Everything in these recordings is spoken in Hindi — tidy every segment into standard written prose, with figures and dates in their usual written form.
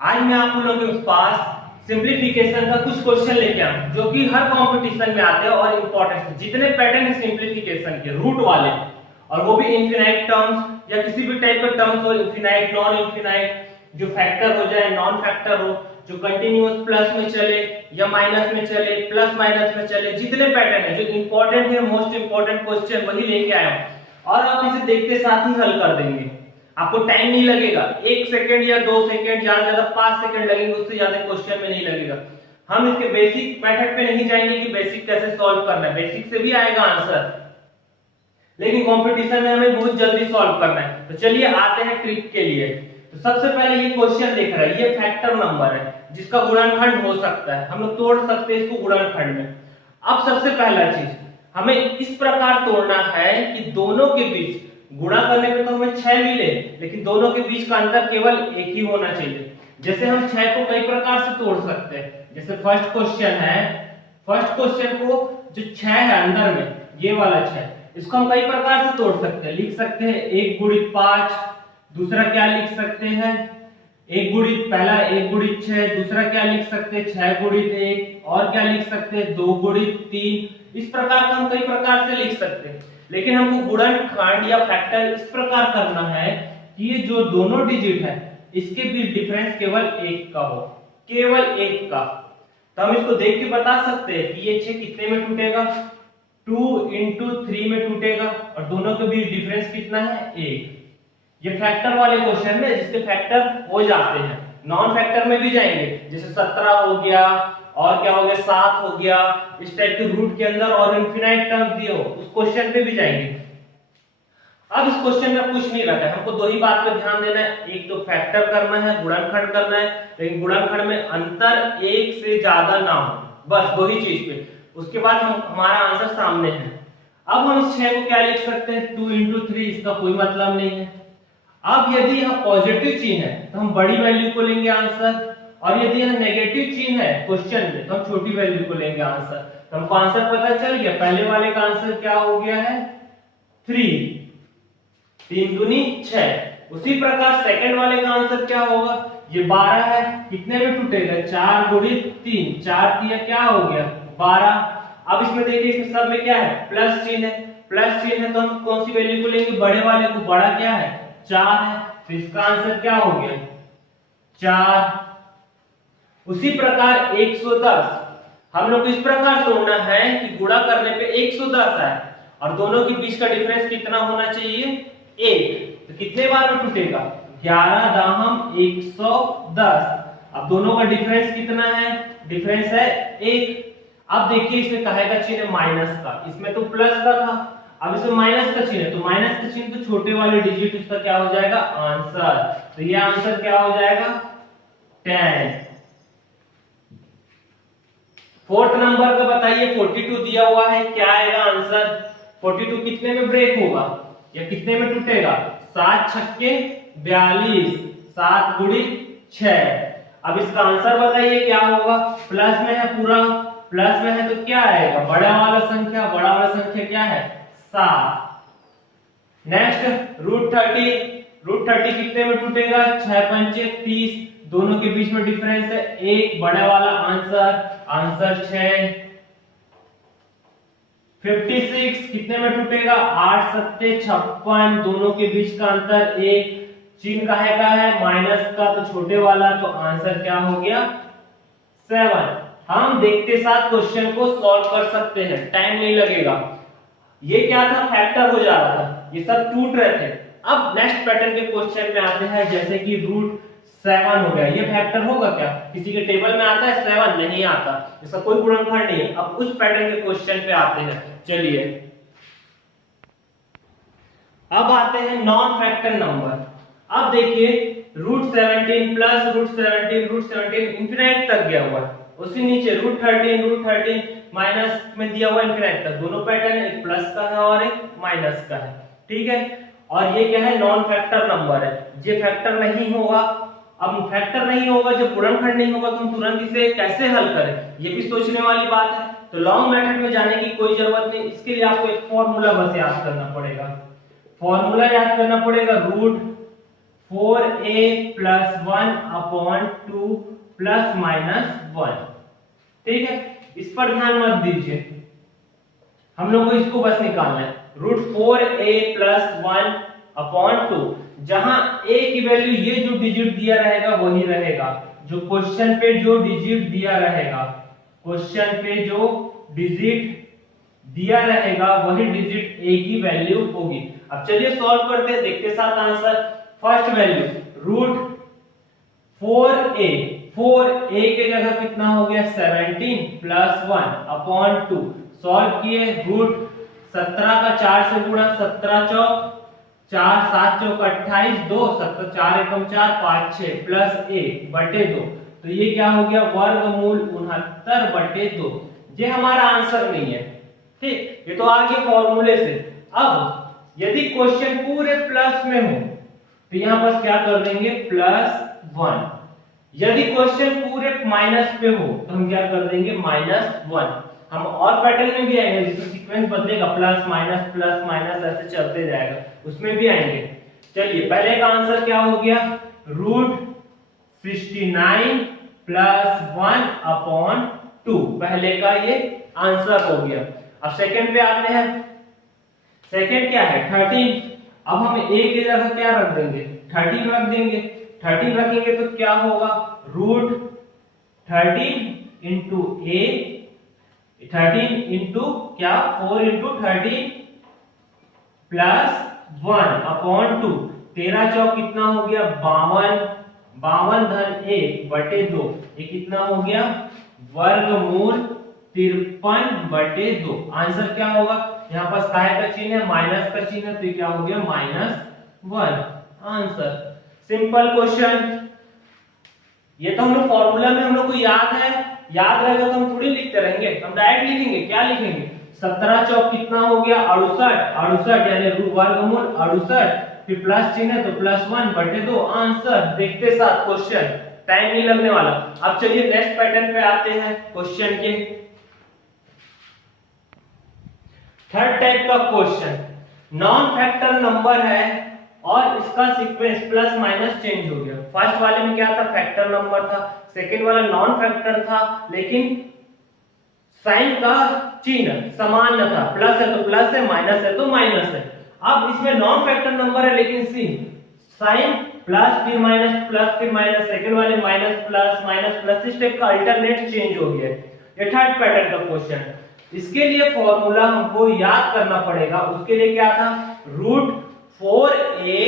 आज मैं आप लोगों के पास सिंप्लीफिकेशन का कुछ क्वेश्चन लेके आया हूं जो कि हर कंपटीशन में आते हैं और इंपॉर्टेंट जितने पैटर्न है सिंप्लीफिकेशन के रूट वाले और वो भी इनफिनाइट टर्म्स या किसी भी टाइप का टर्म्स हो, इनफिनाइट नॉन इनफिनाइट, जो फैक्टर हो जाए नॉन फैक्टर हो, जो कंटिन्यूअस प्लस में चले या माइनस में चले, प्लस माइनस में चले, जितने पैटर्न है जो इंपॉर्टेंट है मोस्ट इंपॉर्टेंट क्वेश्चन वही लेके आया हूं और आप इसे देखते साथ ही हल कर देंगे। आपको टाइम नहीं लगेगा, 1 सेकंड या 2 सेकंड, ज्यादा ज्यादा 5 सेकंड लगेंगे, उससे ज्यादा क्वेश्चन में नहीं लगेगा। हम इसके बेसिक मेथड पे नहीं जाएंगे कि बेसिक कैसे सॉल्व करना है, बेसिक से भी आएगा आंसर, लेकिन कंपटीशन में हमें बहुत जल्दी सॉल्व करना है। तो चलिए आते हैं ट्रिक के लिए। तो सबसे पहले ये क्वेश्चन देख रहा है, ये फैक्टर नंबर है जिसका गुणनखंड हो सकता है, हम लोग तोड़ सकते हैं इसको गुणनखंड में। अब सबसे पहला चीज हमें इस प्रकार तोड़ना है कि दोनों के बीच गुणा करने पे तो हमें 6 मिले, लेकिन दोनों के बीच का अंतर केवल एक ही होना चाहिए। जैसे हम 6 को कई प्रकार से तोड़ सकते हैं, जैसे फर्स्ट क्वेश्चन है, फर्स्ट क्वेश्चन को जो 6 है अंदर में, ये वाला 6, इसको हम कई प्रकार से तोड़ सकते हैं। लिख सकते हैं 1 गुणित 5, दूसरा क्या लिख सकते हैं 1 गुणित, पहला 1 गुणित 6, दूसरा क्या लिख सकते हैं 6 गुणित 1, और क्या लिख सकते हैं 2 गुणित 3। इस प्रकार का हम कई प्रकार से लिख सकते हैं, लेकिन हमको गुणनखंड या फैक्टर इस प्रकार करना है कि ये जो दोनों डिजिट है इसके बीच डिफरेंस केवल 1 का हो, केवल 1 का। तो हम इसको देख के बता सकते हैं कि ये 6 कितने में टूटेगा, 2 into 3 में टूटेगा और दोनों के बीच डिफरेंस कितना है 1। ये फैक्टर वाले क्वेश्चन में जिसके फैक्टर हो जाते हैं। नॉन फैक्टर में भी जाएंगे, जैसे 17 हो गया और क्या हो गया 7 हो गया, इस टाइप के रूट के अंदर और इनफिनाइट टर्म्स दिए हो उस क्वेश्चन पे भी जाएंगे। अब इस क्वेश्चन में कुछ नहीं रखा है, हमको दो ही बात पे ध्यान देना है, एक तो फैक्टर करना है, गुणनखंड करना है, लेकिन गुणनखंड में अंतर 1 से ज्यादा ना हो, बस दो ही चीज पे। उसके बाद हमारा आंसर सामने है। अब हम इस 6 को क्या लिख सकते हैं 2 into 3, इसका कोई मतलब नहीं है। अब यदि यह पॉजिटिव चिन्ह है तो हम बड़ी वैल्यू को लेंगे आंसर, और यदि यह नेगेटिव चिन्ह है क्वेश्चन में तो हम छोटी वैल्यू को लेंगे आंसर। तो हमको आंसर पता चल गया, पहले वाले का आंसर क्या हो गया है 3, 3 दूनी 6। उसी प्रकार सेकंड वाले का आंसर क्या होगा, ये 12 है, कितने में टूटेगा 4 गुणित 3, 4 दिया क्या हो गया 12। अब इसमें देखिए इसमें सब में क्या है प्लस चिन्ह है, प्लस चिन्ह है तो हम कौन सी वैल्यू को लेंगे बड़े वाले को, बड़ा क्या है 4 है, तो इसका आंसर क्या हो गया 4। उसी प्रकार 110 हम लोग इस प्रकार तोड़ना है कि गुणा करने पे 110 है और दोनों के बीच का डिफरेंस कितना होना चाहिए 1। तो कितने बार में टूटेगा 11 दाहम 110। अब दोनों का डिफरेंस कितना है, डिफरेंस है 1। अब देखिए इसमें कहेगा चिन्ह माइनस का, इसमें तो प्लस का था, अब इसमें माइनस का चिन्ह है, तो माइनस का चिन्ह तो छोटे वाले डिजिट उसका क्या हो जाएगा आंसर। तो ये आंसर क्या हो जाएगा 10। फोर्थ नंबर का बताइए 42 दिया हुआ है, क्या आएगा आंसर 42 कितने में ब्रेक होगा या कितने में टूटेगा 7 छक्के 42, 7 गुणित 6। अब इसका आंसर बताइए क्या होगा, प्लस में है पूरा, प्लस में है तो क्या आएगा बड़ा वाला संख्या, बड़ा वाला संख्या क्या है 7। नेक्स्ट रूट 30, रूट 30 कितने में टूटेगा 6 पंचे 30, दोनों के बीच में डिफरेंस है 1, बड़ा वाला आंसर, आंसर 6। 56 कितने में टूटेगा 8 सत्ते 56, दोनों के बीच का अंतर 1, चिन्ह काहे का है माइनस का, तो छोटे वाला, तो आंसर क्या हो गया 7। हम देखते साथ क्वेश्चन को सॉल्व कर सकते हैं, टाइम नहीं लगेगा। ये क्या था फैक्टर हो जा रहा था, ये सब टूट रहे थे। अब नेक्स्ट पैटर्न के क्वेश्चन में आते हैं, जैसे कि रूट 7 हो गया, ये फैक्टर होगा क्या, किसी के टेबल में आता है 7 नहीं आता, इसका कोई गुणनखंड नहीं है। अब उस पैटर्न के क्वेश्चन पे आते हैं, चलिए अब आते हैं नॉन फैक्टर नंबर। अब देखिए रूट 17 प्लस रूट 17 इंफिनाइट तक गया हुआ है, उसी नीचे रूट 13 माइनस में दिया हुआ इंफिनाइट तक, दोनों पैटर्न है, एक प्लस का है और एक माइनस का है, ठीक है। और ये क्या है नॉन फैक्टर नंबर है, ये फैक्टर नहीं होगा। अब फैक्टर नहीं होगा, जब गुणनखंड नहीं होगा तो हम तुरंत इसे कैसे हल करें, ये भी सोचने वाली बात है। तो लॉन्ग मेथड में जाने की कोई जरूरत नहीं, इसके लिए आपको एक फॉर्मूला बस याद करना पड़ेगा, फॉर्मूला याद करना पड़ेगा root 4a plus 1/2 plus minus 1। ठीक है, इस पर ध्यान मत दीजिए, हम लोग को इसको बस निकालना है। √4a प्लस 1/2, जहां a की वैल्यू ये जो डिजिट दिया रहेगा वही रहेगा, जो क्वेश्चन पे जो डिजिट दिया रहेगा, क्वेश्चन पे जो डिजिट दिया रहेगा वही डिजिट a की वैल्यू होगी। अब चलिए सॉल्व करते हैं, देखते साथ आंसर। फर्स्ट वैल्यू √4a के जगह कितना हो गया 17 प्लस 1/2। सॉल्व किए, रूट 17 का 4 से गुणा, 17 चौक 4, 7 चौक 28, 2 7 4 एकम 4 5 6 प्लस 1/2। तो ये क्या हो गया वर्गमूल 69/2। ये हमारा आंसर नहीं है। ठीक, ये तो आ गया फॉर्मूले से। अब यदि क्वेश्चन पूरे प्लस में हो तो यहां पर क्या कर देंगे +1। यदि क्वेश्चन पूरे माइनस पे हो तो हम क्या कर देंगे -1। हम और पैटर्न में भी आएंगे, जिसमें सीक्वेंस बदलेगा, प्लस माइनस ऐसे चलते जाएगा, उसमें भी आएंगे। चलिए, पहले का आंसर क्या हो गया √69 प्लस 1/2, पहले का ये आंसर हो गया। अब सेकंड पे आते हैं। सेकंड क्या है 13। अब हम a की जगह क्या रख देंगे 13 रख देंगे। 13 रखेंगे तो क्या होगा √13 इंटू a, 13 इंटू क्या 4 इंटू 13 प्लस 1/2। 13 चौक कितना हो गया 52, 52 धन 1/2, ये कितना हो गया वर्गमूल 53/2। आंसर क्या होगा, यहाँ पर काय का चिन्ह है, माइनस का चिन्ह है, तो ये क्या हो गया -1 आंसर। Simple question. ये तो हम लोग फॉर्मूला में हम लोग को याद है, याद रहेगा तो हम थोड़ी लिखते रहेंगे, हम डायरेक्ट लिखेंगे। क्या लिखेंगे 17 चौक कितना हो गया 68 यानी वर्गमूल 68, फिर प्लस चिन्ह है तो +1/2 आंसर। देखते साथ क्वेश्चन, टाइम नहीं लगने वाला। अब चलिए नेक्स्ट पैटर्न पे आते हैं क्वेश्चन के। थर्ड टाइप का क्वेश्चन, नॉन फैक्टर नंबर है और इसका सीक्वेंस प्लस माइनस चेंज हो गया। फर्स्ट वाले में क्या था फैक्टर नंबर था, सेकंड वाला नॉन फैक्टर था, लेकिन साइन का चिन्ह समान न था, प्लस है तो प्लस है, माइनस है तो माइनस है। अब इसमें नॉन फैक्टर नंबर है लेकिन साइन प्लस फिर माइनस प्लस फिर माइनस, सेकंड वाले माइनस प्लस, इस टाइप का अल्टरनेट चेंज हो गया। ये थर्ड पैटर्न का क्वेश्चन। इसके लिए फॉर्मूला हमको याद करना पड़ेगा। उसके लिए क्या था √4a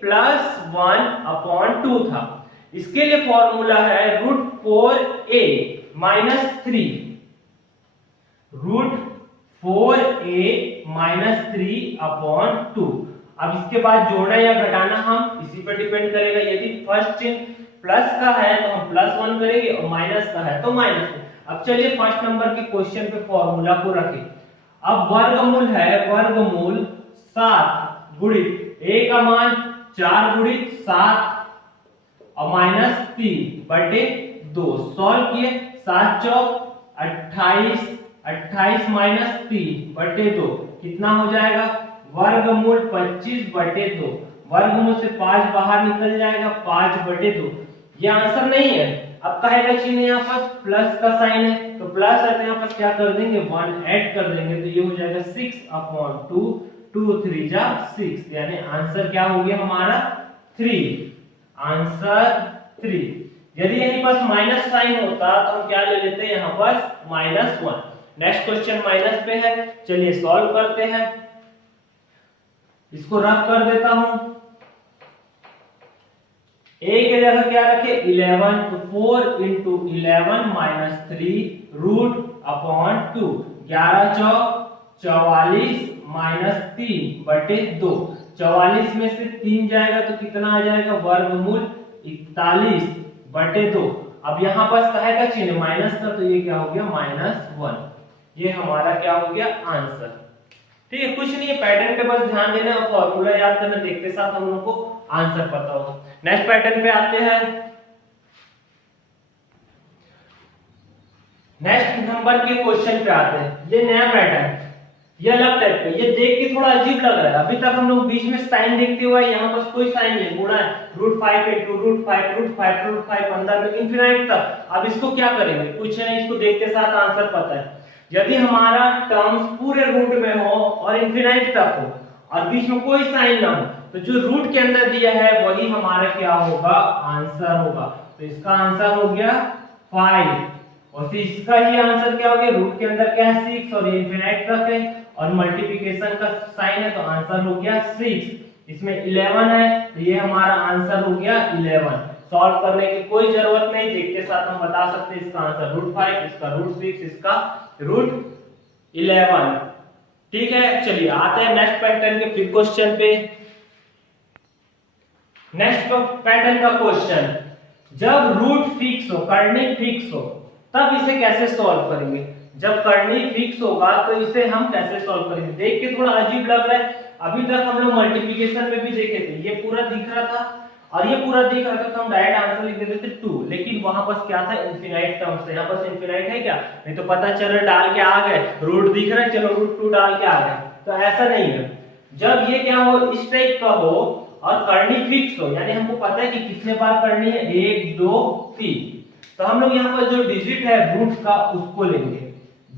प्लस 1/2 था। इसके लिए फॉर्मूला है √4a माइनस 3, √4a माइनस 3/2। अब इसके बाद जोड़ना या घटाना हम इसी पर डिपेंड करेगा। यदि फर्स्ट चिन्ह प्लस का है तो हम +1 करेंगे और माइनस का है तो माइनस। अब चलिए फर्स्ट नंबर के क्वेश्चन पे फॉर्मूला को रखें। अब वर्गमूल है, वर्गमूल 7 गुणित a का मान 4 गुणित 7 और -3/2। सॉल्व किए, 7 चौक 28, 28 माइनस 3/2 कितना हो जाएगा वर्गमूल 25/2। वर्गमूल से 5 बाहर निकल जाएगा 5/2। ये आंसर नहीं है। अब कहेगा चिन्ह यहाँ पर प्लस का साइन है तो प्लस है तो यहाँ पर क्या कर देंगे 1 ऐड कर देंगे तो ये हो जाएगा 6/2, 2 3 जा 6, यानी आंसर क्या हो गया हमारा 3, आंसर 3। यदि यहीं पर माइनस साइन होता तो हम क्या ले लेते हैं यहाँ पर -1। नेक्स्ट क्वेश्चन माइनस पे है, चलिए सॉल्व करते हैं। इसको रफ कर देता हूं। a के जगह क्या रखे 11, तो 4 इंटू 11 माइनस 3 √/2, 11 चौक 44 माइनस 3/2। 44 में से 3 जाएगा तो कितना आ जाएगा वर्गमूल 41/2। अब यहाँ पर कहेगा चिन्ह माइनस का तो ये क्या हो गया -1। ये हमारा क्या हो गया आंसर। ठीक है, कुछ नहीं है, पैटर्न पे बस ध्यान देना और फॉर्मूला याद करना। देखते साथ हम लोग को आंसर पता होगा। नेक्स्ट पैटर्न पे आते हैं। नेक्स्ट नंबर के क्वेश्चन पे आते हैं। ये नया पैटर्न, ये अलग टाइप का, ये देख के थोड़ा अजीब लग रहा है। अभी तक हम लोग बीच में साइन देखते हुए यहाँ पास कोई साइन नहीं, गुणा है √5 अंदर में इंफिनाइट तक। अब इसको क्या करेंगे, कुछ नहीं, इसको देखते साथ आंसर पता है। यदि हमारा टर्म्स पूरे रूट में हो और इंफिनाइट तक हो और बीच में कोई साइन ना हो, तो जो रूट के अंदर दिया है वही हमारा क्या होगा, आंसर होगा। तो इसका आंसर हो गया 5, और फिर इसका ही आंसर क्या हो गया, रूट के अंदर क्या है 6 और ये इंफिनाइट तक है और मल्टीप्लिकेशन का साइन है, तो आंसर हो गया 6। इसमें 11 है, तो ये हमारा आंसर हो गया 11। सॉल्व करने की कोई जरूरत नहीं, देखते साथ हम बता सकते हैं इसका आंसर √5, इसका √6, इसका √11। ठीक है, चलिए आते हैं नेक्स्ट पैटर्न के फिर क्वेश्चन पे। नेक्स्ट पैटर्न का क्वेश्चन, जब रूट फिक्स हो, कर्णिक फिक्स हो, तब इसे कैसे सॉल्व करेंगे। जब कर्णिक फिक्स होगा तो इसे हम कैसे सॉल्व करेंगे। देख के थोड़ा अजीब लग रहा है, अभी तक हम लोग मल्टीप्लिकेशन में भी देखे थे, ये पूरा दिख रहा था और ये पूरा दिख रहा था, तो हम डायरेक्ट आंसर लिख देते थे 2, लेकिन वहां पर क्या था, इनफिनाइट टर्म्स थे। यहाँ पर इनफिनाइट है क्या, नहीं तो पता चल रहा डाल के आ गए, रूट दिख रहा है, चलो √2 डाल के आ गए, तो ऐसा नहीं है। जब ये क्या हो, इस टाइप का हो और कर्णी फिक्स हो, यानी हमको पता है कि कितने बार करनी है, 1 2 3, तो हम लोग यहाँ पर जो डिजिट है रूट का उसको लेंगे।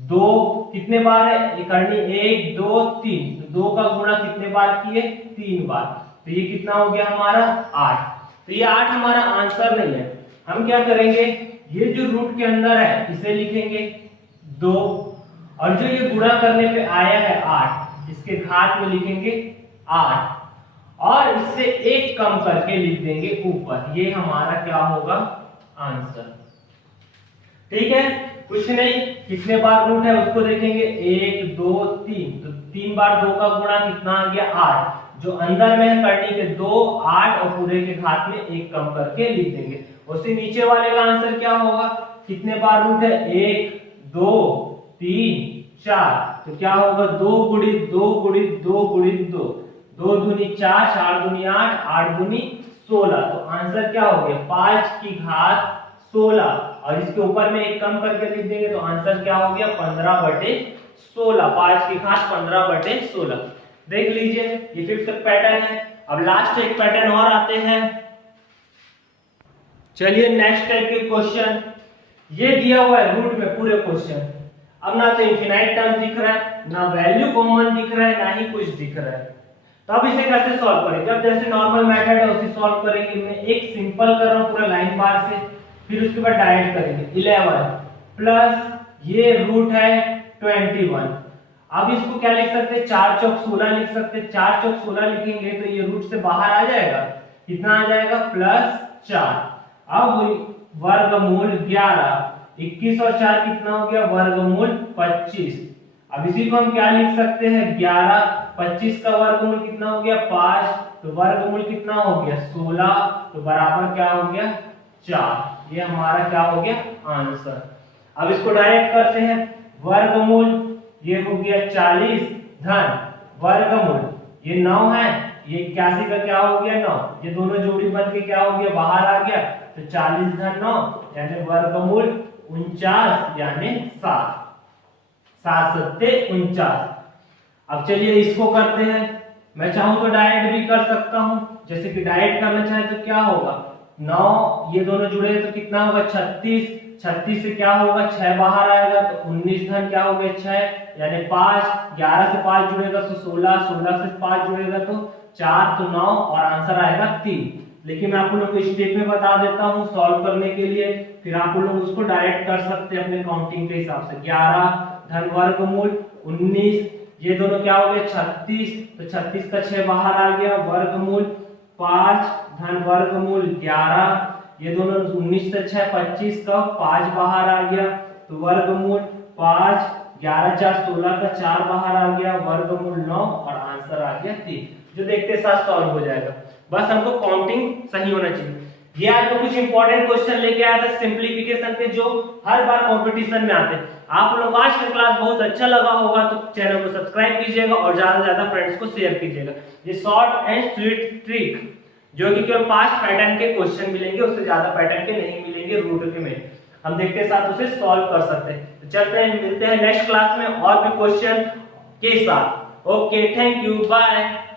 2 कितने बार है, ये करनी 1 2 3, तो 2 का गुणा कितने बार किए, 3 बार, तो ये कितना हो गया हमारा 8। तो ये 8 हमारा आंसर नहीं है। हम क्या करेंगे, ये जो रूट के अंदर है इसे लिखेंगे 2, और जो ये गुणा करने पे आया है 8, इसके घात में लिखेंगे 8, और इससे 1 कम करके लिख देंगे ऊपर, ये हमारा क्या होगा, आंसर। ठीक है, कुछ नहीं, कितने बार रूट है उसको देखेंगे, 1 2 3, तो 3 बार 2 का गुणा कितना आ गया 8, जो अंदर में है करनी के 2 8 और पूरे के घात में 1 कम करके लिख देंगे। उससे नीचे वाले का आंसर क्या होगा, कितने बार रूट है, 1 2 3 4, तो क्या होगा 2 गुणित 2 गुणित 2 गुणित 2, 2 दूनी 4, 4 दूनी 8, 8 दूनी 16, तो आंसर क्या हो गया 5 की घात 16, और इसके ऊपर में 1 कम करके लिख देंगे, तो आंसर क्या हो गया 15/16, 5 की घात 15/16। देख लीजिए, ये फिफ्थ पैटर्न है। अब लास्ट एक पैटर्न और आते हैं। चलिए नेक्स्ट टाइप के क्वेश्चन, ये दिया हुआ है रूट में पूरे क्वेश्चन। अब ना तो इनफिनाइट टर्म दिख रहा है, ना वैल्यू कॉमन दिख रहा है, ना ही कुछ दिख रहा है, तो अब इसे कैसे सॉल्व करेंगे। अब जैसे नॉर्मल मेथड है उसे सॉल्व करेंगे। मैं एक सिंपल कर रहा हूं पूरा लाइन बार से, फिर उसके बाद डायरेक्ट करेंगे। 11 प्लस ये रूट है 21, अब इसको क्या लिख सकते हैं, 4 चौक 16 लिख सकते हैं। 4 चौक 16 लिखेंगे तो ये रूट से बाहर आ जाएगा, कितना आ जाएगा +4। अब वर्गमूल 11, 21 और 4 कितना हो गया, वर्गमूल 25। अब इसी को हम क्या लिख सकते हैं, 11, 25 का वर्गमूल कितना हो गया 5, तो वर्गमूल कितना हो गया 16, तो बराबर क्या हो गया 4। ये हमारा क्या हो गया आंसर। अब इसको डायरेक्ट करते हैं, वर्गमूल ये हो गया 40 धन वर्गमूल ये 9 है, ये 81 का क्या हो गया 9, ये दोनों जोड़ी बन के क्या हो गया बाहर आ गया, तो 40 धन 9 यानी वर्गमूल 49 यानी 7, 7 सत्ते 49। अब चलिए इसको करते हैं। मैं चाहूं तो डायरेक्ट भी कर सकता हूं, जैसे कि डायरेक्ट करना चाहे तो क्या होगा 9 ये दोनों जुड़े तो कितना होगा 36, 36 से क्या होगा 6 बाहर आएगा, तो 19 धन क्या हो गया 6 यानी 5, 11 से 5 जुड़ेगा तो 16, 16 से 5 जुड़ेगा तो 4, तो 9 और आंसर आएगा 3। लेकिन मैं आप लोगों को स्टेप में बता देता हूं सॉल्व करने के लिए, फिर आप लोग उसको डायरेक्ट कर सकते हैं अपने काउंटिंग के हिसाब से। 11 धन वर्गमूल 19, ये दोनों क्या हो गए 36, तो 36 का 6 बाहर आ गया, वर्गमूल 5 धन वर्गमूल 11, ये दोनों 19 से 6 25 का 5 बाहर आ गया, तो वर्गमूल 5, 11 4 16 का 4 बाहर आ गया, वर्गमूल 9 और आंसर आ गया 3। जो देखते साथ सॉल्व हो जाएगा, बस हमको काउंटिंग सही होना चाहिए। ये आज तो कुछ इंपॉर्टेंट क्वेश्चन लेके आया था सिंपलीफिकेशन के, जो हर बार कंपटीशन में आते हैं। आप लोग आज का क्लास बहुत अच्छा लगा होगा तो चैनल को सब्सक्राइब कीजिएगा और ज्यादा से ज्यादा फ्रेंड्स को शेयर कीजिएगा। ये शॉर्ट एंड स्वीट ट्रिक जो कि केवल 5 पैटर्न के क्वेश्चन मिलेंगे, उससे ज्यादा पैटर्न के नहीं मिलेंगे रूट के में, हम देखते साथ उसे सॉल्व कर सकते हैं। तो चलते हैं, मिलते हैं नेक्स्ट क्लास में और भी क्वेश्चन के साथ। Okay, thank you, bye.